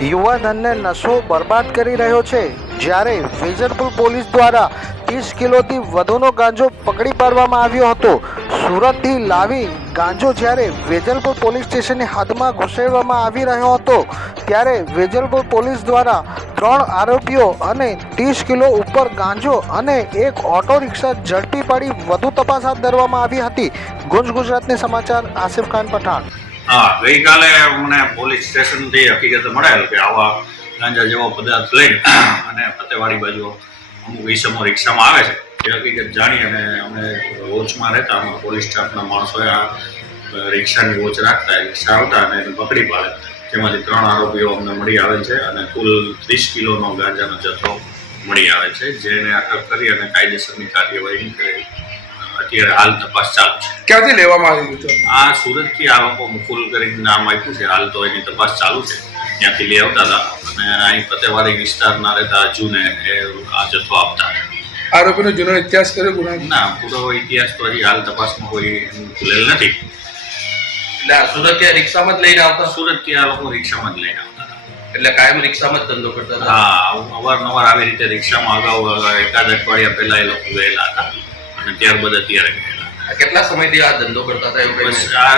યુવાધનને નશો બરબાદ કરી રહ્યો છે, જ્યારે વેજલપુર પોલીસ દ્વારા 30 કિલોથી વધુનો ગાંજો પકડી પાડવામાં આવ્યો હતો। સુરતથી લાવી ગાંજો જ્યારે વેજલપુર પોલીસ સ્ટેશનની હદમાં ઘુસાડવામાં આવી રહ્યો હતો, ત્યારે વેજલપુર પોલીસ દ્વારા 3 આરોપીઓ અને 30 કિલો ઉપર ગાંજો અને એક ઓટો રિક્ષા ઝડપી પાડી વધુ તપાસ હાથ ધરવામાં આવી હતી। ગુંજ ગુજરાતની સમાચાર આસિફ ખાન પઠાણ। हाँ गई काले मैंने पुलिस स्टेशन थी हकीकत મળેલ કે આવા ગાંજા જેવો પદાર્થ લઈને અને ફતેવાડી બાજુ અમુક ઈસમો રિક્ષામાં આવે છે એ હકીકત જાણી અને અમે વોચમાં રહેતા અમે પોલીસ સ્ટાફના માણસોએ આ રિક્ષાની વોચ રાખતા રિક્ષા આવતા અને એને પકડી પાડે, જેમાંથી 3 આરોપીઓ અમને મળી આવેલ છે અને કુલ 30 કિલોનો ગાંજાનો જથ્થો મળી આવે છે, જેને અટક કરી અને કાયદેસરની કાર્યવાહી કરી અત્યારે હાલ તપાસ ચાલુ છે। ક્યાંથી લેવામાં આવ્યું હતું? આ સુરતથી આ લોકો મુકુલ કરીને નામ આપ્યું છે, હાલ તો એની તપાસ ચાલુ છે, ત્યાંથી લઈ આવતા હતા અને અહીં ફતેવાડી વિસ્તારના રહેતા અજુને એ આ જથ્થો આપતા હતા। આરોપીનો જૂનો ઇતિહાસ કર્યો ગુના? ના, પૂરો ઇતિહાસ તો હજી હાલ તપાસમાં કોઈ ખુલેલ નથી। એટલે સુરત રિક્ષામાં જ લઈને આવતા? સુરતથી આ લોકો રિક્ષામાં જ લઈને આવતા હતા, એટલે કાયમ રિક્ષામાં જ ધંધો કરતા હતા? હા, અવારનવાર આવી રીતે રિક્ષામાં અગાઉ એકાદ અઠવાડિયા પહેલા એ લોકો ગયેલા હતા અને ત્યારબાદ અત્યારે ગયેલા। કેટલા સમયથી આ ધંધો કરતા હતા એવું? બસ આ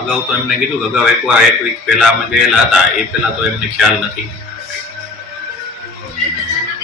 અગાઉ તો એમને કીધું કે અગાઉ એકવાર 1 વીક પહેલા અમે ગયેલા હતા, એ પહેલા તો એમને ખ્યાલ નથી।